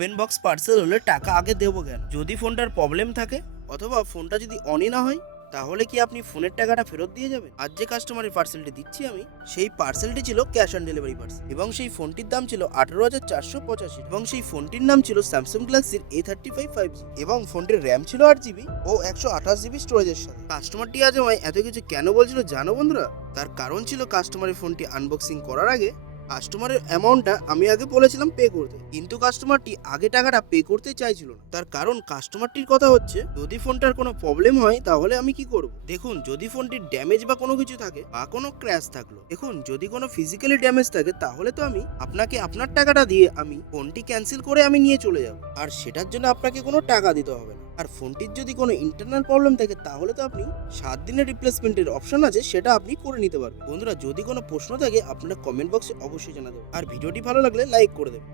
Open box parcel হলে টাকা আগে দেবো কেন? যদি ফোনটার প্রবলেম থাকে, অথবা ফোনটা যদি অনই না হয়, তাহলে কি আপনি ফোনের টাকাটা ফেরত দিয়ে যাবেন? আজ যে কাস্টমারের পার্সেলটি দিচ্ছি আমি, সেই পার্সেলটি ছিল ক্যাশ অন ডেলিভারি পার্সেল এবং সেই ফোনটির দাম ছিল আঠারো হাজার চারশো পঁচাশি। এবং সেই ফোনটির নাম ছিল স্যামসাং গ্যালাক্সির A thirty five five G এবং ফোনটির র্যাম ছিল আট জিবি ও একশো আঠাশ জিবি স্টোরেজের সাথে। কাস্টমারটি আজ আমায় এত কিছু কেন বলছিল জানো বন্ধুরা? তার কারণ ছিল কাস্টমারের ফোনটি আনবক্সিং করার আগে কাস্টমারের অ্যামাউন্টটা আমি আগে বলেছিলাম পে করতে। কিন্তু কাস্টমারটি আগে টাকাটা পে করতে চাইছিল না। তার কারণ কাস্টমারটির কথা হচ্ছে, যদি ফোনটার কোনো প্রবলেম হয়, তাহলে আমি কি করব? দেখুন, যদি ফোনটির ড্যামেজ বা কোনো কিছু থাকে, বা কোনো ক্র্যাশ থাকল, দেখুন, যদি কোনো ফিজিক্যালি ড্যামেজ থাকে, তাহলে তো আমি আপনাকে আপনার টাকাটা দিয়ে আমি ফোনটি ক্যান্সেল করে আমি নিয়ে চলে যাব। আর সেটার জন্য আপনাকে কোনো টাকা দিতে হবে না। আর ফোনটির যদি কোনো ইন্টারনাল প্রবলেম থাকে, তাহলে তো আপনি সাত দিনের রিপ্লেসমেন্টের অপশন আছে, সেটা আপনি করে নিতে পারবেন। বন্ধুরা, যদি কোনো প্রশ্ন থাকে, আপনারা কমেন্ট বক্সে অবশ্যই জানাতে আর ভিডিওটি ভালো লাগলে লাইক করে দেবেন।